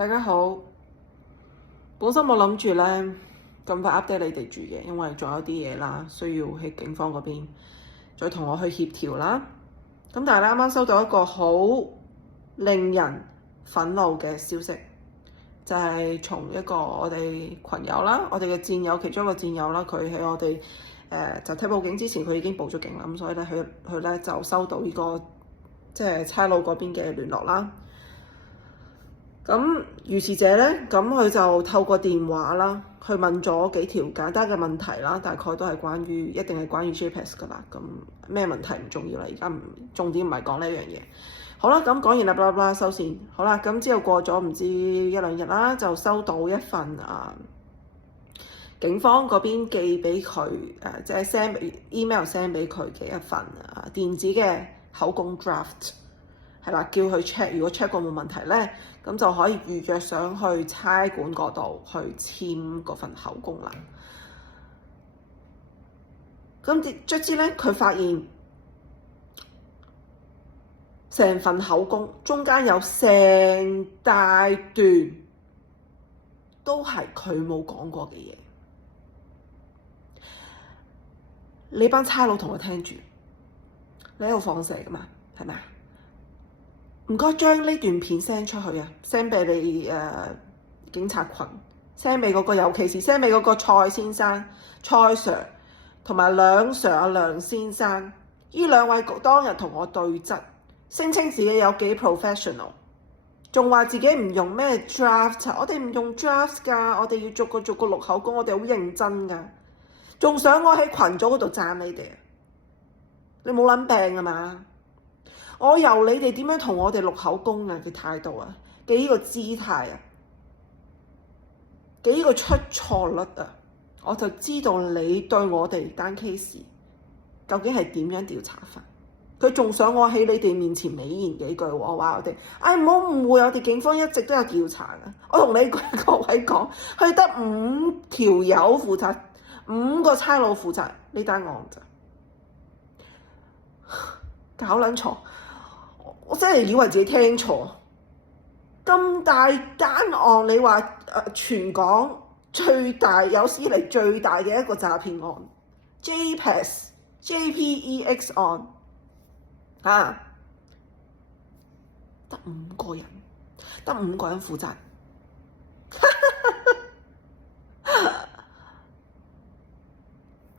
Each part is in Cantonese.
大家好。本身冇諗住咧咁快 update 你哋住嘅，因為仲有啲嘢啦，需要喺警方嗰邊再同我去協調啦。咁但係咧，啱啱收到一個好令人憤怒嘅消息，就係從一個我哋群友啦，我哋嘅戰友其中一個戰友啦，佢喺我哋就睇報警之前，佢已經報咗警啦。咁所以咧，佢咧就收到呢個即係差佬嗰邊嘅聯絡啦。咁如是者咧，咁佢就透過電話啦，去問咗幾條簡單嘅問題啦，大概都係一定係關於 JPEX 噶啦。咁咩問題唔重要啦，而家重點唔係講呢樣嘢。好啦，咁講完啦，blah blah收線。好啦，咁之後過咗唔知一兩日啦，就收到一份警方嗰邊寄俾佢即係 send email send 俾佢嘅一份電子嘅口供 draft。係啦，叫佢 check， 如果 check 過冇問題咧，咁就可以預約上去差館嗰度去簽嗰份口供啦。咁卒之咧，佢發現成份口供中間有成大段都係佢冇講過嘅嘢。你班差佬同我聽住，你喺度放蛇噶嘛？係咪啊？唔該，將呢段片 send 出去啊 ，send 俾你警察群 ，send 俾嗰個，尤其是 send 俾嗰個蔡先生、蔡 Sir 同埋梁 Sir 梁先生，呢兩位當日同我對質，聲稱自己有幾 professional， 仲話自己唔用咩 draft， 我哋唔用 draft 㗎，我哋要逐個錄口供，我哋好認真㗎，仲想我喺群組嗰度讚你哋，你冇撚病啊嘛？我由你哋點樣同我哋錄口供嘅態度啊，嘅呢個姿態啊，嘅呢個出錯率啊，我就知道你對我哋單 case 究竟係點樣調查法。佢仲想我喺你哋面前美言幾句，我話我哋，唔好誤會，我哋警方一直都有調查嘅。我同你各位講，佢得5條友負責，5個差佬負責呢單案咋，搞撚錯。我真係以為自己聽錯，咁大單案，你話全港最大有史以嚟最大嘅一個詐騙案 JPEX 案得5個人，得5個人負責，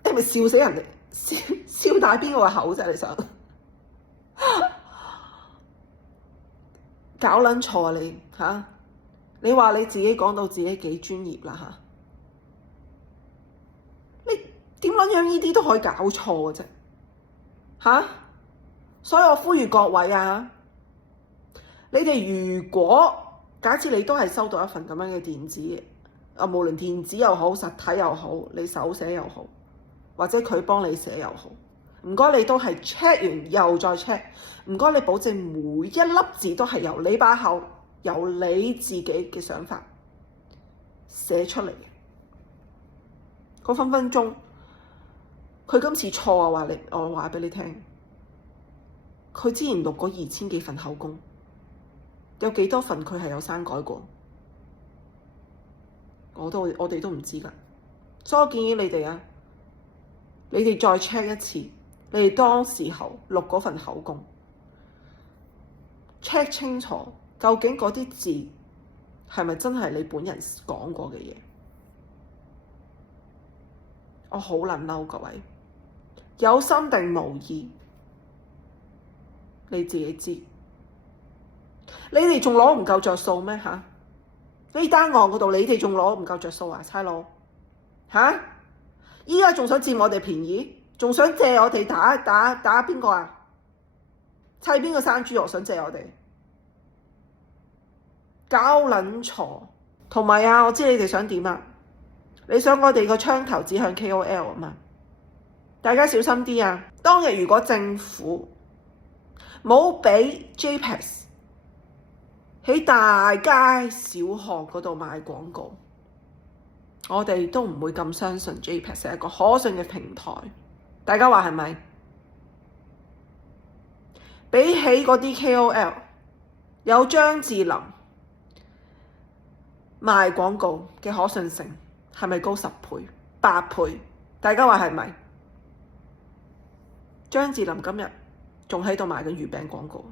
你咪笑死人哋，笑大邊個口啫？你想？搞撚錯啊你嚇！你話你自己講到自己幾專業啦嚇，你點撚樣呢啲都可以搞錯嘅啫嚇！所以我呼籲各位你哋如果假設你都係收到一份咁樣嘅電子嘅無論電子又好，實體又好，你手寫又好，或者佢幫你寫又好，唔該你都係 check 完又再 check， 唔該你保證每一粒字都係由你把口，由你自己嘅想法寫出嚟嘅。嗰分分鐘佢今次錯啊！我話俾你聽，佢之前錄過2000幾份口供，有幾多份佢係有刪改過？我哋都唔知㗎。所以我建議你哋你哋再 check 一次，你哋當時候錄嗰份口供 check 清楚，究竟嗰啲字係咪真係你本人講過嘅嘢？我好撚嬲各位，有心定無意，你自己知。你哋仲攞唔夠着數咩嚇？呢單案嗰度你哋仲攞唔夠着數啊，差佬嚇！依家仲想佔我哋便宜，仲想借我哋打邊個啊？砌邊個生豬肉想借我哋？搞撚錯！同埋我知你哋想點啊？你想我哋個槍頭指向 KOL 啊嘛？大家小心啲啊！當日如果政府冇俾 JPEX 喺大街小巷嗰度賣廣告，我哋都唔會咁相信 JPEX 係一個可信嘅平台。大家話係咪？比起嗰啲 KOL，有張智霖，賣廣告嘅可信性係咪高10倍、8倍？大家話係咪？張智霖今日仲喺度賣緊月餅廣告，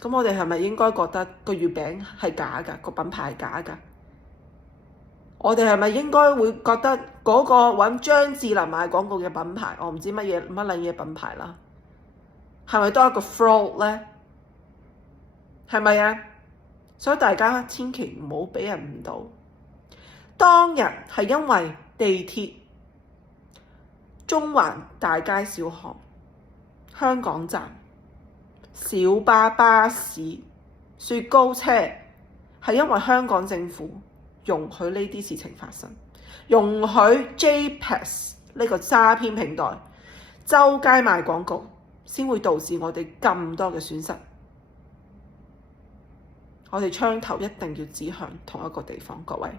咁我哋係咪應該覺得個月餅係假㗎？個品牌係假㗎？我哋係咪應該會覺得嗰個揾張智霖賣廣告嘅品牌，我唔知乜撚嘢品牌啦，係咪都係一個 fraud 咧？係咪啊？所以大家千祈唔好俾人誤導。當日係因為地鐵、中環大街小巷、香港站、小巴、巴士、雪糕車，係因為香港政府容許呢啲事情發生，容許 JPEX 呢個詐騙平台周街賣廣告，先會導致我哋咁多嘅損失。我哋槍頭一定要指向同一個地方，各位。